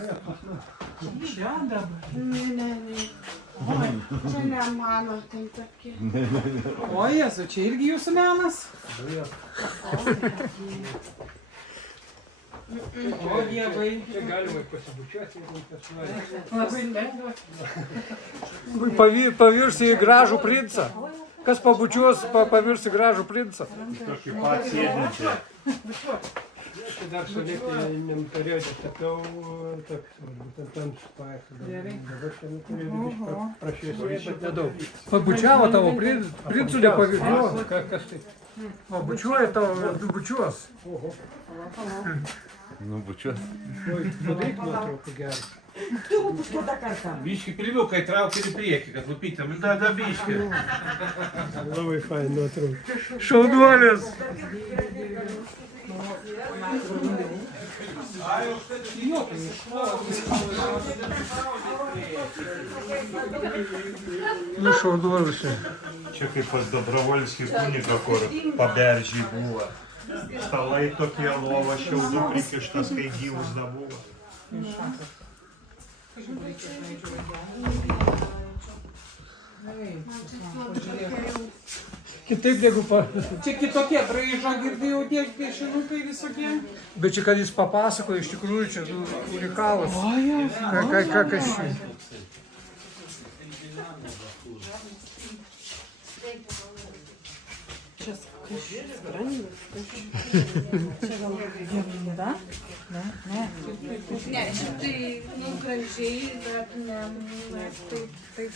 Čia dabar. Ne. Oi, čia ne mano, tai tokie. O Jėzu, čia irgi jūsų menas? O dievai. Čia galima pasibučiuoti, jeigu kas nori. Labai lengva. Pavirs į gražų princą. Kas pabučiuos, pavirs į gražų princą. Tokį pat sėdintį. Čia dar sovietiniam periode tapiau būtent tam spaiką. Dabar čia turėjau prašviesėti, bet nedaug. Pabučiavo tavo princų, nepavirs. Kas tai? Pabučiuoja tavo, bučiuos. Nu, bučiuos. Padaryk nuotraukų gerą. Biški piliukai traukia į priekį, kad lupytam. Da, biški. Labai fain nuotraukų. Šaunuolis. Nu, šaunuolis. Čia kaip pas Dobrovolskį kunigą, kur paberžiai buvo. Stalai tokie, lova šiaudų prikištas, kai gyvus nebuvo. Kitaip negu Čia kitokie braižo girdėjau, tie piešinukai visokie. Bet čia, kad jis papasakojo, iš tikrųjų čia unikalus. Kas čia? Čia skrandas. Čia gal gimda? Ne. Ne, šiaip tai, gražiai, bet ne, taip.